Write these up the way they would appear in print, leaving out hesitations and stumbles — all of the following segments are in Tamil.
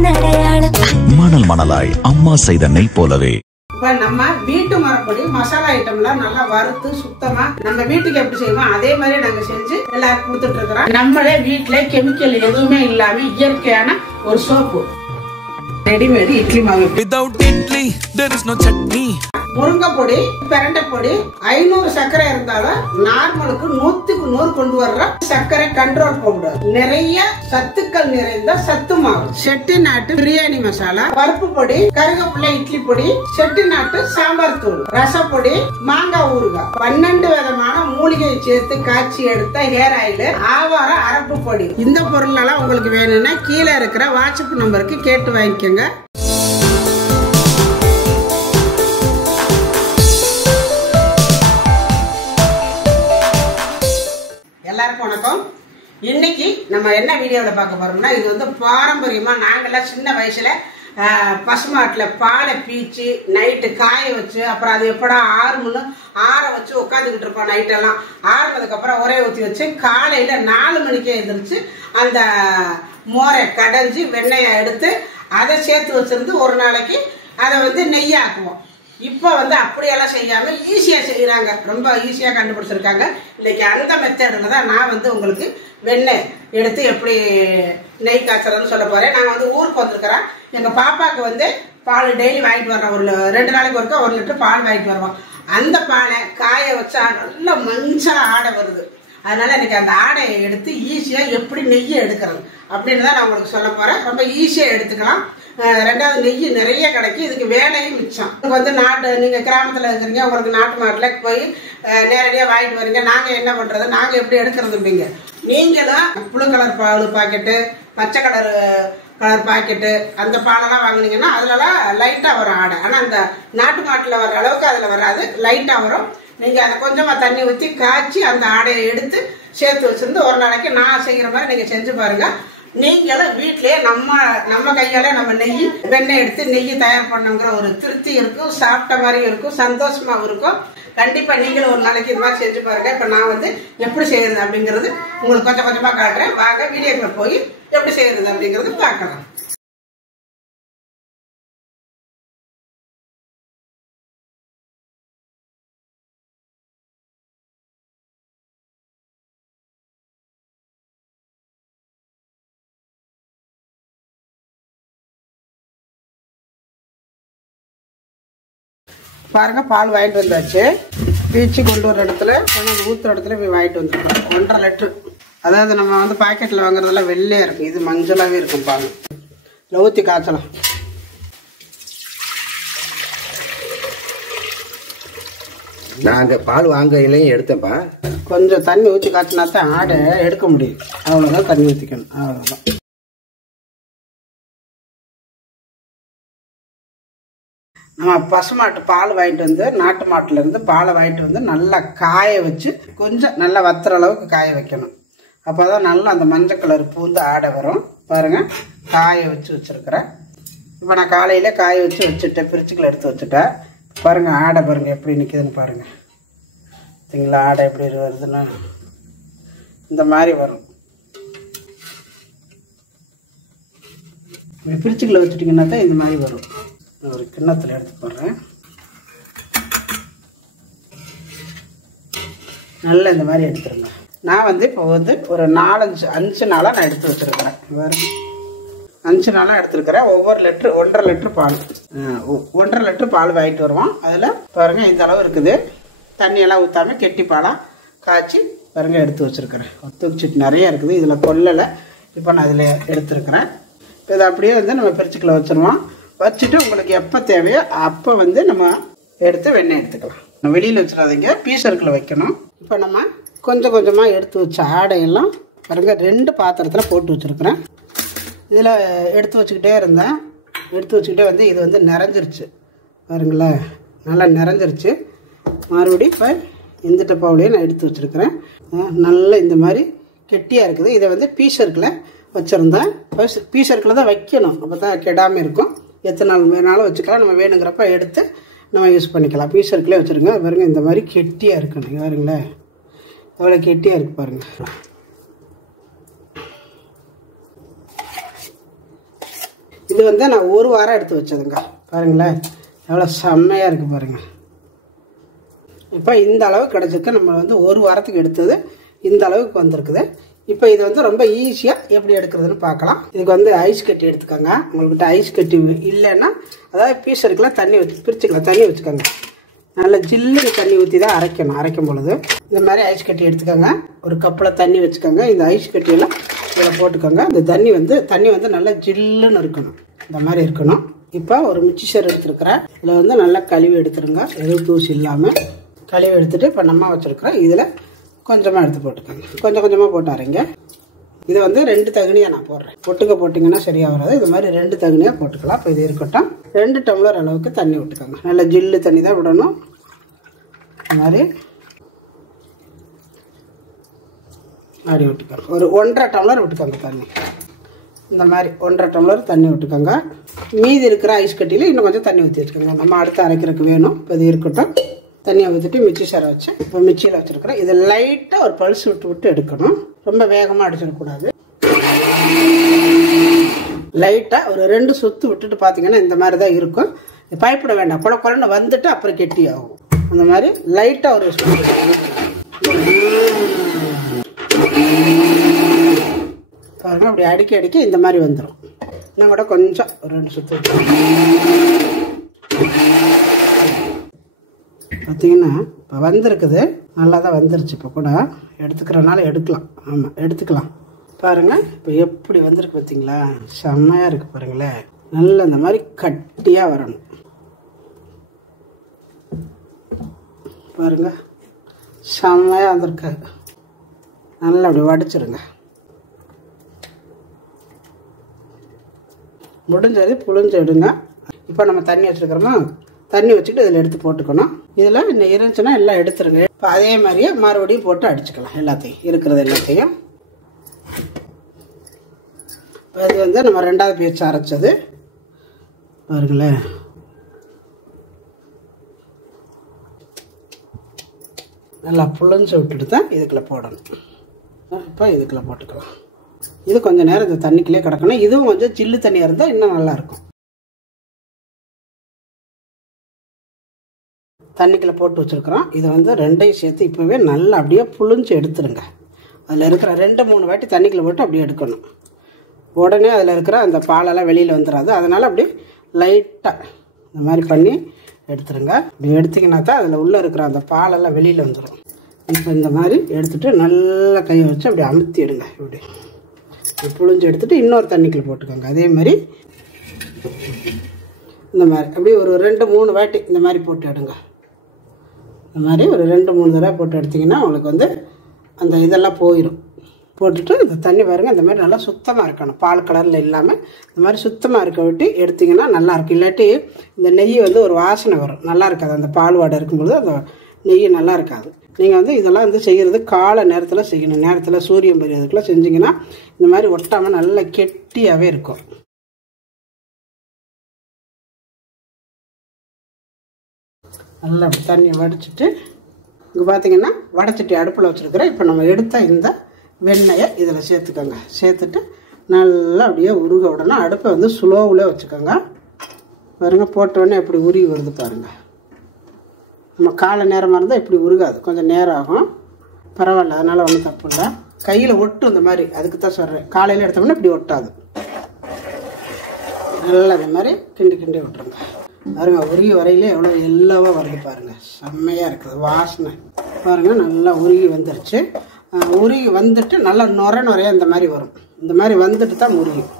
மணல் மணலாய் அம்மா செய்த நெய் போலவே. இப்ப நம்ம வீட்டு மரப்படி மசாலா ஐட்டம்லாம் நல்லா வறுத்து சுத்தமா நம்ம வீட்டுக்கு எப்படி செய்வோம் அதே மாதிரி நாங்க செஞ்சு எல்லாரும் கொடுத்துட்டு இருக்கிறோம். நம்மளே வீட்டுல கெமிக்கல் எதுவுமே இல்லாம இயற்கையான ஒரு சோப்பு ரெடிமேட் இட்லி மாவு. Without idli, there is no chutney. முருங்கை பொடி, பிரண்டை பொடி 500 சர்க்கரை இருந்தாலும் நார்மலுக்கு 100க்கு 100 கொண்டு வர்ற சர்க்கரை கண்ட்ரோல் பவுடர், நிறைய சத்துக்கள் நிறைந்த சத்து மாவு, செட்டிநாட்டு பிரியாணி மசாலா, பருப்பு பொடி, கருவேப்பிலை இட்லி பொடி, செட்டிநாட்டு சாம்பார் தூள், ரசப்பொடி, மாங்காய் ஊறுகாய், 12 விதமான மூலிகையை சேர்த்து காய்ச்சி எடுத்த ஹேர் ஆயில், ஆவார அரப்பு பொடி. இந்த பொருள் எல்லாம் உங்களுக்கு வேணும்னா கீழே இருக்கிற வாட்ஸ்அப் நம்பருக்கு கேட்டு வாங்கிக்கோங்க. எல்லாருக்கும் வணக்கம். இன்னைக்கு நம்ம என்ன வீடியோவில் பார்க்க போறோம்னா, இது வந்து பாரம்பரியமா நாங்கெல்லாம் சின்ன வயசுல பசுமாட்டுல பாலை பீச்சு நைட்டு காய வச்சு அப்புறம் அது எப்படா ஆறுமுன்னு ஆற வச்சு உட்காந்துக்கிட்டு இருப்போம். நைட்டெல்லாம் ஆறுனதுக்கு அப்புறம் ஒரே ஊற்றி வச்சு காலையில 4 மணிக்கே எழுந்திரிச்சு அந்த மோரை கடைஞ்சி வெண்ணெயை எடுத்து அதை சேர்த்து வச்சிருந்து ஒரு நாளைக்கு அதை வந்து நெய்யாக்குவோம். இப்போ வந்து அப்படியெல்லாம் செய்யாம ஈஸியா செய்யறாங்க, ரொம்ப ஈஸியா கண்டுபிடிச்சிருக்காங்க. இன்னைக்கு அந்த மெத்தடுல தான் நான் வந்து உங்களுக்கு வெண்ணெய் எடுத்து எப்படி நெய் காய்ச்சறதுன்னு சொல்ல போறேன். நாங்க வந்து ஊருக்கு வந்திருக்கிறோம். எங்க பாப்பாவுக்கு வந்து பால் டெய்லி வாங்கிட்டு வர்றோம். ஒரு 2 நாளைக்கு ஒருக்கா 1 லிட்டர் பால் வாங்கிட்டு வருவோம். அந்த பாலை காய வச்சா நல்ல மஞ்சள் ஆடை வருது. அதனால இன்னைக்கு அந்த ஆடையை எடுத்து ஈஸியா எப்படி நெய்யை எடுக்கிறது அப்படின்னு தான் நான் உங்களுக்கு சொல்ல போறேன். ரொம்ப ஈஸியா எடுத்துக்கலாம். 2வது நெய் நிறைய கிடைக்கும், இதுக்கு வேலையும் மிச்சம். வந்து நாட்டு நீங்க கிராமத்துல இருக்கிறீங்க, உங்களுக்கு நாட்டு மாட்டுல போய் நேரடியா வாங்கிட்டு வரீங்க. நாங்க என்ன பண்றது, நாங்க எப்படி எடுக்கிறதுப்பீங்க. நீங்களும் புளு கலர் பால் பாக்கெட்டு, பச்சை கலர் பாக்கெட்டு அந்த பாலெல்லாம் வாங்கினீங்கன்னா அதுலலாம் லைட்டா வரும் ஆடை. ஆனா அந்த நாட்டு மாட்டுல வர்ற அளவுக்கு அதுல வராது, லைட்டா வரும். நீங்க அதை கொஞ்சமா தண்ணி ஊற்றி காய்ச்சி அந்த ஆடையை எடுத்து சேர்த்து வச்சிருந்து ஒரு நாளைக்கு நான் செய்யற மாதிரி நீங்க செஞ்சு பாருங்க. நீங்களும் வீட்லயே நம்ம கையால நம்ம நெய் வெண்ணெய் எடுத்து நெய் தயார் பண்ணுங்கிற ஒரு திருப்தி இருக்கும், சாப்பிட்ட மாதிரியும் இருக்கும், சந்தோஷமாவும் இருக்கும். கண்டிப்பா நீங்களும் ஒரு நாளைக்கு இது மாதிரி செஞ்சு பாருங்க. இப்ப நான் வந்து எப்படி செய்யறது அப்படிங்கிறது உங்களுக்கு கொஞ்சம் கொஞ்சமா காட்டுறேன். வாங்க வீடியோக்குள்ள போய் எப்படி செய்யறது அப்படிங்கிறது பார்க்கலாம். பாருங்க, பால் வாங்கிட்டு வந்தாச்சு. பீச்சு கொண்டு வர இடத்துல கொண்டு ஊத்துற இடத்துல போய் வாங்கிட்டு வந்துருக்கோம். 1.5 லிட்டர். அதாவது நம்ம வந்து பாக்கெட்ல வாங்குறதெல்லாம் வெள்ளையா இருக்கும், இது மஞ்சளாவே இருக்கும். பால் இதில் ஊற்றி காய்ச்சலாம். நாங்க பால் வாங்கையிலையும் எடுத்தப்பா கொஞ்சம் தண்ணி ஊற்றி காய்ச்சினா தான் ஆடை எடுக்க முடியும். அவ்வளோதான், தண்ணி ஊற்றிக்கணும், அவ்வளோதான். நம்ம பசுமாட்டு பால் வாங்கிட்டு வந்து நாட்டு மாட்டுல இருந்து பாலை வாங்கிட்டு வந்து நல்லா காய வச்சு கொஞ்சம் நல்லா வத்துற அளவுக்கு காய வைக்கணும். அப்போதான் நல்லா அந்த மஞ்சள் கலர் பூந்து ஆடை வரும். பாருங்க, காய வச்சு வச்சிருக்கிறேன். இப்போ நான் காலையில காய வச்சு வச்சுட்டேன், பிரிச்சுக்களை எடுத்து வச்சுட்டேன். பாருங்க ஆடை பாருங்க எப்படி நிற்குதுன்னு பாருங்க. சரிங்களா, ஆடை எப்படி வருதுன்னா இந்த மாதிரி வரும். பிரிச்சுக்களை வச்சுட்டிங்கன்னா தான் இந்த மாதிரி வரும். ஒரு கிண்ணத்தில் எடுத்து போடுறேன். நல்லா இந்த மாதிரி எடுத்துருங்க. நான் வந்து இப்போ வந்து ஒரு 4-5 நாளாக நான் எடுத்து வச்சுருக்கிறேன். வேறு 5 நாளாக எடுத்துருக்கிறேன். ஒவ்வொரு லிட்டரு 1.5 லிட்டர் பால் 1.5 லிட்டர் பால் வாங்கிட்டு வருவோம். அதில் பாருங்கள் இந்த அளவு இருக்குது. தண்ணியெல்லாம் ஊற்றாமல் கெட்டி பாலாக காய்ச்சி பாருங்கள் எடுத்து வச்சுருக்கிறேன். தூக்கிச்சிட்டு நிறைய இருக்குது, இதில் கொல்லலை. இப்போ நான் இதில் எடுத்துருக்கிறேன். இப்போ இதை அப்படியே வந்து நம்ம பிரிச்சுக்களை வச்சுருவோம். வச்சுட்டு உங்களுக்கு எப்போ தேவையோ அப்போ வந்து நம்ம எடுத்து வெண்ணெய் எடுத்துக்கலாம். வெளியில் வச்சிடாதீங்க, பீசருக்குள்ள வைக்கணும். இப்போ நம்ம கொஞ்சம் கொஞ்சமாக எடுத்து வச்ச ஆடையெல்லாம் பாருங்க 2 பாத்திரத்தில் போட்டு வச்சுருக்கிறேன். இதில் எடுத்து வச்சுக்கிட்டே இருந்தேன். எடுத்து வச்சுக்கிட்டே வந்து இது வந்து நிறைஞ்சிருச்சு பாருங்களேன், நல்லா நிறைஞ்சிருச்சு. மறுபடியும் இப்போ இந்த டப்பாவிலையும் நான் எடுத்து வச்சுருக்கிறேன். நல்லா இந்த மாதிரி கெட்டியாக இருக்குது. இதை வந்து பீசருக்குள்ள வச்சுருந்தேன். பீசருக்குள்ள தான் வைக்கணும், அப்போ தான் கெடாமல் இருக்கும். எத்தனை நாள் வேணாலும் வச்சுக்கலாம். நம்ம வேணுங்கிறப்ப எடுத்து நம்ம யூஸ் பண்ணிக்கலாம். பீசருக்குள்ளே வச்சுருங்க. பாருங்க இந்த மாதிரி கெட்டியாக இருக்கணும். பாருங்களேன் எவ்வளோ கெட்டியாக இருக்கு பாருங்க. இது வந்து நான் ஒரு வாரம் எடுத்து வச்சதுங்க. பாருங்களேன் எவ்வளோ செம்மையாக இருக்குது பாருங்கள். இப்போ இந்த அளவு கிடச்சிருக்கு. நம்ம வந்து ஒரு வாரத்துக்கு எடுத்தது இந்த அளவுக்கு வந்திருக்குது. இப்போ இது வந்து ரொம்ப ஈஸியாக எப்படி எடுக்கிறதுன்னு பார்க்கலாம். இதுக்கு வந்து ஐஸ் கட்டி எடுத்துக்கோங்க. உங்கள்கிட்ட ஐஸ் கட்டி இல்லைன்னா அதாவது பீஸ் எடுக்கலாம், தண்ணி வச்சு பிரிச்சுக்கலாம், தண்ணி வச்சுக்கோங்க. நல்ல ஜில்லுன்னு தண்ணி ஊற்றி தான் அரைக்கணும். அரைக்கும் பொழுது இந்த மாதிரி ஐஸ் கட்டி எடுத்துக்கோங்க. ஒரு கப்பில் தண்ணி வச்சுக்கோங்க. இந்த ஐஸ் கட்டியெல்லாம் இதில் போட்டுக்கோங்க. இந்த தண்ணி வந்து நல்லா ஜில்லுன்னு இருக்கணும். இந்த மாதிரி இருக்கணும். இப்போ ஒரு மிக்சர் எடுத்துருக்கிறேன். இதில் வந்து நல்லா கழுவி எடுத்துருங்க, எதுவும் தூசி இல்லாமல் கழுவி எடுத்துகிட்டு இப்போ நம்ம வச்சுருக்கிறேன். இதில் கொஞ்சமாக எடுத்து போட்டுக்கோங்க. கொஞ்சம் கொஞ்சமாக போட்டு அரைங்க. இது வந்து 2 தகுனியாக நான் போடுறேன். பொட்டுக்க போட்டிங்கன்னா சரியாக வராது. இது மாதிரி 2 தகுனியாக போட்டுக்கலாம். இப்போ இது இருக்கட்டும். 2 டம்ளர் அளவுக்கு தண்ணி விட்டுக்கோங்க. நல்லா ஜில்லு தண்ணி தான் விடணும். இந்த மாதிரி அப்படி விட்டுக்கோங்க. ஒரு 1.5 டம்ளர் விட்டுக்கோங்க தண்ணி. இந்த மாதிரி 1.5 டம்ளர் தண்ணி விட்டுக்கோங்க. மீதி இருக்கிற ஐஸ் கட்டியில் இன்னும் கொஞ்சம் தண்ணி ஊற்றி வச்சுக்கோங்க. நம்ம அடுத்து அரைக்கிறதுக்கு வேணும். இப்போ இது இருக்கட்டும். தண்ணியை ஊற்றிட்டு மிக்சி சாரை வச்சு இப்போ மிக்சியில் வச்சுருக்கிறேன். இதை லைட்டாக ஒரு பல்ஸ் விட்டு எடுக்கணும். ரொம்ப வேகமாக அடிச்சிடக்கூடாது. லைட்டாக ஒரு 2 சுற்று விட்டுட்டு பார்த்தீங்கன்னா இந்த மாதிரி தான் இருக்கும். பயப்பட வேண்டாம். குழன்னு வந்துட்டு அப்புறம் கெட்டி ஆகும். அந்த மாதிரி லைட்டாக ஒரு சுற்று பாருங்க. அப்படி அடிக்க இந்த மாதிரி வந்துடும். இன்னும் கூட கொஞ்சம் ஒரு 2 சுற்று பார்த்தீங்கன்னா இப்போ வந்திருக்குது. நல்லா தான் வந்துருச்சு. இப்போ கூட எடுத்துக்கிறனால எடுக்கலாம். ஆமாம் எடுத்துக்கலாம். பாருங்கள் இப்போ எப்படி வந்திருக்கு பார்த்தீங்களா? செம்மையாக இருக்குது பாருங்களேன். நல்லா இந்த மாதிரி கட்டியாக வரணும். பாருங்கள் செம்மையாக வந்திருக்கு. நல்லா அப்படி வடிச்சிருங்க. முடிஞ்சது புளிஞ்சு எடுங்க. இப்போ நம்ம தண்ணி வச்சுருக்கிறோமா, தண்ணி வச்சுக்கிட்டு இதில் எடுத்து போட்டுக்கணும். இதில் இன்னும் இருந்துச்சுன்னா எல்லாம் எடுத்துருங்க. இப்போ அதே மாதிரியே மறுபடியும் போட்டு அடிச்சுக்கலாம். எல்லாத்தையும் இருக்கிறது எல்லாத்தையும். இது வந்து நம்ம 2வது பேச்சு அரைச்சது பாருங்களேன். நல்லா புளிஞ்சு விட்டுட்டு தான் இதுக்குள்ளே போடணும். இப்போ இதுக்குள்ளே போட்டுக்கலாம். இது கொஞ்சம் நேரம் இந்த தண்ணிக்குள்ளே கிடக்கணும். இதுவும் கொஞ்சம் ஜில்லு தண்ணியாக இருந்தால் இன்னும் நல்லாயிருக்கும். தண்ணிக்குள்ளே போட்டு வச்சுருக்குறோம். இதை வந்து 2ஐயும் சேர்த்து இப்போவே நல்லா அப்படியே புளிஞ்சு எடுத்துருங்க. அதில் இருக்கிற 2-3 வாட்டி தண்ணிக்குள்ளே போட்டு அப்படியே எடுக்கணும். உடனே அதில் இருக்கிற அந்த பாலெல்லாம் வெளியில் வந்துடாது. அதனால் அப்படியே லைட்டாக இந்த மாதிரி பண்ணி எடுத்துருங்க. இப்படி எடுத்திங்கன்னா தான் அதில் உள்ளே இருக்கிற அந்த பாலெல்லாம் வெளியில் வந்துடும். இப்போ இந்த மாதிரி எடுத்துகிட்டு நல்லா கையை வச்சு அப்படி அமுத்தி எடுங்க. இப்படி புளிஞ்சு எடுத்துகிட்டு இன்னொரு தண்ணிக்குள்ளே போட்டுக்கோங்க. அதே மாதிரி இந்த மாதிரி அப்படியே ஒரு 2-3 வாட்டி இந்த மாதிரி போட்டு எடுங்க. இந்த மாதிரி ஒரு 2-3 தடவை போட்டு எடுத்திங்கன்னா உங்களுக்கு வந்து அந்த இதெல்லாம் போயிடும். போட்டுட்டு இந்த தண்ணி பாருங்கள் இந்த மாதிரி நல்லா சுத்தமாக இருக்கணும். பால் கலரில் இல்லாமல் இந்த மாதிரி சுத்தமாக இருக்க விட்டு எடுத்திங்கன்னா நல்லாயிருக்கும். இல்லாட்டி இந்த நெய் வந்து ஒரு வாசனை வரும். நல்லா இருக்காது. அந்த பால் வாடை இருக்கும்பொழுது அந்த நெய் நல்லா இருக்காது. நீங்கள் வந்து இதெல்லாம் வந்து செய்கிறது காலை நேரத்தில் செய்யணும். நேரத்தில் சூரியன் பெரியதுக்குள்ளே செஞ்சிங்கன்னா இந்த மாதிரி ஒட்டாமல் நல்லா கெட்டியாகவே இருக்கும். நல்லா தண்ணியை வடிச்சிட்டு இங்கே பார்த்தீங்கன்னா வடைச்சட்டி அடுப்பில் வச்சுருக்கிறேன். இப்போ நம்ம எடுத்த இந்த வெண்ணெயை இதில் சேர்த்துக்கோங்க. சேர்த்துட்டு நல்லா அப்படியே உருக விடணும். அடுப்பை வந்து ஸ்லோவில் வச்சுக்கோங்க. பாருங்கள் போட்டோடனே எப்படி உருகி வருது பாருங்கள். நம்ம காலை நேரமாக இருந்தால் இப்படி உருகாது, கொஞ்சம் நேரம் ஆகும். பரவாயில்ல, அதனால் ஒன்றும் தப்பு இல்லை. கையில் ஒட்டும் இந்த மாதிரி, அதுக்கு தான் சொல்கிறேன். காலையில் எடுத்தோம்னா இப்படி ஒட்டாது. நல்லா இந்த மாதிரி கிண்டி விட்டுருங்க. பாருங்க உருகி வரையிலே எவ்வளோ எல்லோவா வருது பாருங்கள். செம்மையாக இருக்குது வாசனை. பாருங்கள் நல்லா உருகி வந்துருச்சு. உருகி வந்துட்டு நல்லா நுரையாக இந்த மாதிரி வரும். இந்த மாதிரி வந்துட்டு தான் முருகும்.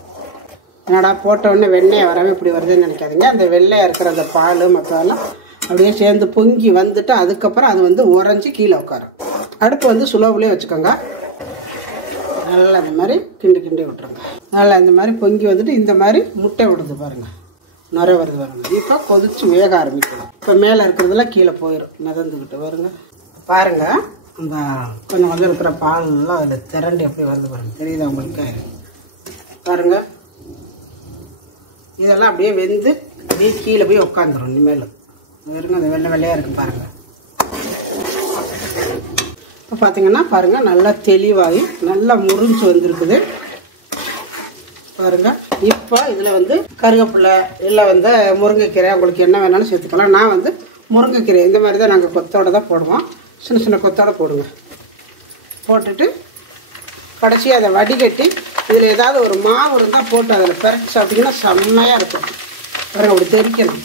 என்னடா போட்டவுடனே வெண்ணெய் வரவே இப்படி வருதுன்னு நினைக்காதீங்க. அந்த வெள்ளையாக இருக்கிற அந்த பால் மற்றெல்லாம் அப்படியே சேர்ந்து பொங்கி வந்துட்டு அதுக்கப்புறம் அது வந்து உறைஞ்சி கீழே உட்காரும். அடுப்பு வந்து சுலோவிலே வச்சுக்கோங்க. நல்லா இந்த மாதிரி கிண்டி விட்டுருங்க. நல்லா இந்த மாதிரி பொங்கி வந்துட்டு இந்த மாதிரி முட்டை விடுது பாருங்கள், நுரை வருது பாருங்கள். இப்போ கொதிச்சு வேக ஆரம்பிக்கணும். இப்போ மேலே இருக்கிறதுலாம் கீழே போயிடும், மிதந்துக்கிட்டு வருங்க. பாருங்கள் அந்த கொஞ்சம் இருக்கிற பால்லாம் அதில் திரண்டு எப்படி வருது பாருங்கள். தெரியுதா உங்களுக்கு? பாருங்கள் இதெல்லாம் அப்படியே வெந்து அப்படியே கீழே போய் உட்காந்துரும். இனிமேல் இருங்க அந்த வெள்ளையாக இருக்குது பாருங்கள். இப்போ பார்த்தீங்கன்னா பாருங்கள் நல்லா தெளிவாகி நல்லா முறிஞ்சு வந்துருக்குது பாருங்கள். இப்போ இதில் வந்து கருவேப்பிலை இல்லை வந்து முருங்கைக்கீரை உங்களுக்கு என்ன வேணாலும் சேர்த்துக்கலாம். நான் வந்து முருங்கைக்கீரை இந்த மாதிரி தான் நாங்கள் கொத்தோடு தான் போடுவோம். சின்ன சின்ன கொத்தோடு போடுங்க. போட்டுட்டு கடைசியாக அதை வடிகட்டி இதில் ஏதாவது ஒரு மாவு இருந்தால் போட்டு அதில் பெரட்டி சாப்பிட்டிங்கன்னா செம்மையாக இருக்கும். பாருங்க, அப்படி தெரிக்கணும்,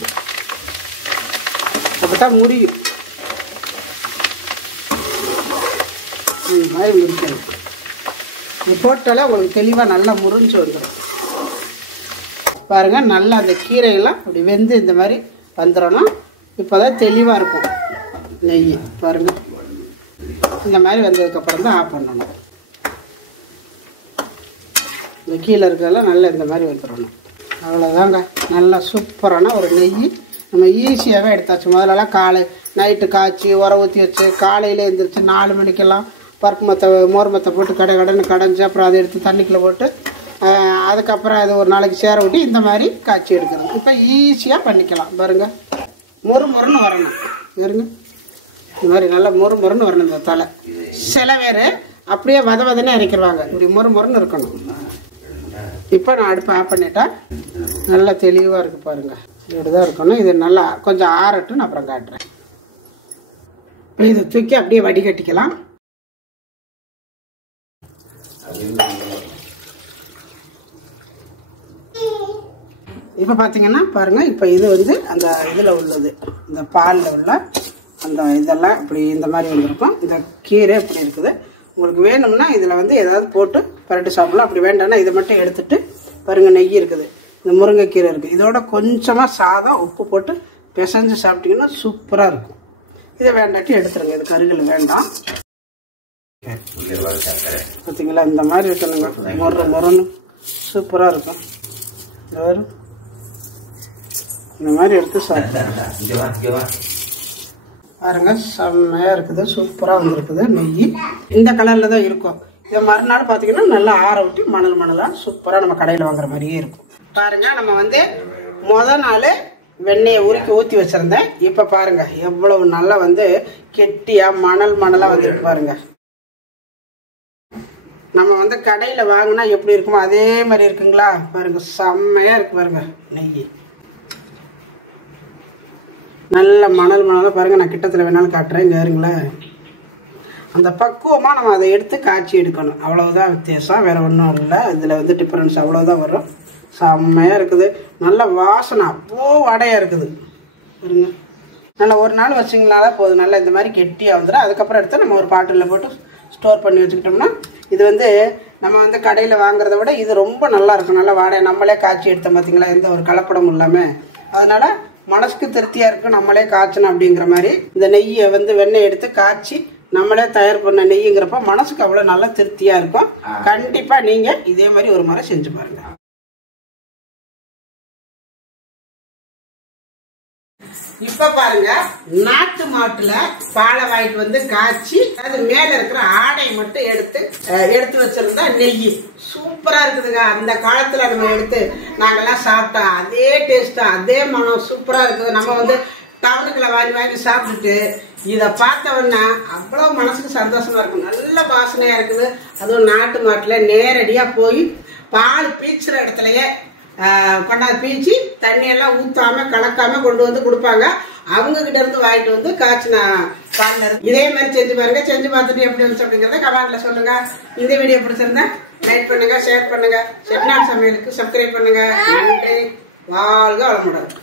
அப்போ தான் முறியும். இந்த மாதிரி முறிக்கணும். இது போட்டாலே உங்களுக்கு தெளிவாக நல்லா முறிஞ்சு வந்துடும். பாருங்கள், நல்லா அந்த கீரையெல்லாம் அப்படி வெந்து இந்த மாதிரி வந்துடணும். இப்போ தான் தெளிவாக இருக்கும் நெய். பாருங்கள், இந்த மாதிரி வந்ததுக்கப்புறம் தான் ஆஃப் பண்ணணும். இந்த கீழே இருக்கிறதெல்லாம் நல்லா இந்த மாதிரி வந்துடணும். அவ்வளோதாங்க, நல்லா சூப்பரான ஒரு நெய் நம்ம ஈஸியாகவே எடுத்தாச்சு. முதல்லலாம் நைட்டு காய்ச்சி உர ஊற்றி வச்சு காலையில் எழுந்திரிச்சு 4 மணிக்கெல்லாம் பருப்பு மற்ற மோர் மற்ற போட்டு கடைன்னு கடைஞ்சி அப்புறம் அதை எடுத்து தண்ணிக்குள்ளே போட்டு அதுக்கப்புறம் அது ஒரு நாளைக்கு சேர விட்டு இந்த மாதிரி காய்ச்சி எடுக்கிறது. இப்போ ஈஸியாக பண்ணிக்கலாம். பாருங்க, மொறுன்னு வரணும். பாருங்க, இந்த மாதிரி நல்லா மொறுன்னு வரணும். இந்த தலை சில பேர் அப்படியே வதனே அரைக்கிறாங்க. இப்படி மொறுன்னு இருக்கணும். இப்போ நான் அடுப்பை ஆஃப் பண்ணிட்டேன். நல்லா தெளிவாக இருக்குது பாருங்கள். இப்படி தான் இருக்கணும். இது நல்லா கொஞ்சம் ஆறட்டும், நான் அப்புறம் காட்டுறேன். இதை தூக்கி அப்படியே வடிகட்டிக்கலாம். இப்போ பார்த்தீங்கன்னா பாருங்கள், இப்போ இது வந்து அந்த இதில் உள்ளது, இந்த பாலில் உள்ள அந்த இதெல்லாம் இப்படி இந்த மாதிரி வந்திருக்கும். இந்த கீரை இப்படி இருக்குது. உங்களுக்கு வேணும்னா இதில் வந்து ஏதாவது போட்டு பரட்டி சாப்பிடலாம். அப்படி வேண்டாம்னா இதை மட்டும் எடுத்துட்டு பாருங்கள், நெய் இருக்குது, இந்த முருங்கைக்கீரை இருக்குது, இதோட கொஞ்சமாக சாதம் உப்பு போட்டு பிசைஞ்சு சாப்பிட்டீங்கன்னா சூப்பராக இருக்கும். இதை வேண்டாட்டி எடுத்துருங்க, இது கருகல் வேண்டாம். பார்த்தீங்களா, இந்த மாதிரி இருக்கணுங்க. மொறுன்னு சூப்பராக இருக்கும். இந்த மாதிரி எடுத்து சாப்பிடுங்க. பாருங்க, செம்மையா இருக்குது, சூப்பராக வந்துருக்குது நெய். இந்த கலரில் தான் இருக்கும். இதை மறுநாள் பார்த்தீங்கன்னா நல்லா ஆற விட்டு மணலாக சூப்பராக நம்ம கடையில் வாங்குற மாதிரியே இருக்கும். பாருங்க, நம்ம வந்து முதல் நாள் வெண்ணெயை ஊற்றி வச்சிருந்தேன். இப்போ பாருங்க எவ்வளவு நல்லா வந்து கெட்டியாக மணலாக வந்துருக்கு. பாருங்க, நம்ம வந்து கடையில் வாங்கினா எப்படி இருக்குமோ அதே மாதிரி இருக்குங்களா? பாருங்க, செம்மையாக இருக்கு. பாருங்க, நெய் நல்ல மணலாக பாருங்கள். நான் கிட்டத்தில் வேணாலும் காட்டுறேன். இங்கே இருங்களேன், அந்த பக்குவமாக நம்ம அதை எடுத்து காய்ச்சி எடுக்கணும். அவ்வளவுதான் வித்தியாசம், வேறு ஒன்றும் இல்லை. இதில் வந்து டிஃப்ரென்ஸ் அவ்வளோதான் வரும். செம்மையாக இருக்குது. நல்ல வாசனை அவ்வளோ வடையாக இருக்குது. பாருங்க, நல்லா ஒரு நாள் வச்சிங்கனால போதும். நல்லா இந்த மாதிரி கெட்டியாக வந்துடும். அதுக்கப்புறம் எடுத்து நம்ம ஒரு பாட்டிலில் போட்டு ஸ்டோர் பண்ணி வச்சுக்கிட்டோம்னா இது வந்து நம்ம வந்து கடையில் வாங்குறத விட இது ரொம்ப நல்லா இருக்கும். நல்லா வாடகை நம்மளே காய்ச்சி எடுத்தோம் பார்த்தீங்களா, எந்த ஒரு கலப்படமும் இல்லாமல். அதனால் மனசுக்கு திருப்தியாக இருக்கும். நம்மளே காய்ச்சணும் அப்படிங்கிற மாதிரி இந்த நெய்யை வந்து வெண்ணெய் எடுத்து காய்ச்சி நம்மளே தயார் பண்ண நெய்யுங்கிறப்ப மனசுக்கு அவ்வளோ நல்லா திருப்தியாக இருக்கும். கண்டிப்பாக நீங்கள் இதே மாதிரி ஒரு முறை செஞ்சு பாருங்க. இப்ப பாருங்க, நாட்டு மாட்டுல பாலை வாங்கிட்டு வந்து காய்ச்சி அது மேல இருக்கிற ஆடையை மட்டும் எடுத்து வச்சிருந்தா நெய் சூப்பரா இருக்குதுங்க. அந்த காலத்துல நம்ம எடுத்து நாங்கெல்லாம் சாப்பிட்டோம். அதே டேஸ்ட், அதே மனம் சூப்பரா இருக்குது. நம்ம வந்து டவுனுக்குள்ள வாங்கி சாப்பிட்டுட்டு இதை பார்த்தவொன்னா அவ்வளவு மனசுக்கு சந்தோஷமா இருக்கும். நல்ல வாசனையா இருக்குது. அதுவும் நாட்டு மாட்டுல நேரடியா போய் பால் பீச்சுற இடத்துலயே கொண்டாந்து பீச்சி தண்ணியெல்லாம் ஊத்தாம கலக்காம கொண்டு வந்து கொடுப்பாங்க. அவங்க கிட்ட இருந்து வாங்கிட்டு வந்து காய்ச்சின பால். இதே மாதிரி செஞ்சு பாருங்க. செஞ்சு பார்த்துட்டு எப்படி இருந்துச்சு அப்படிங்கறத கமெண்ட்ல சொல்லுங்க. இந்த வீடியோ பிடிச்சிருந்தா லைக் பண்ணுங்க, ஷேர் பண்ணுங்க, செட்டிநாடு சமையலுக்கு சப்ஸ்கிரைப் பண்ணுங்க. நன்றி. வாழ்க வளமுடன்.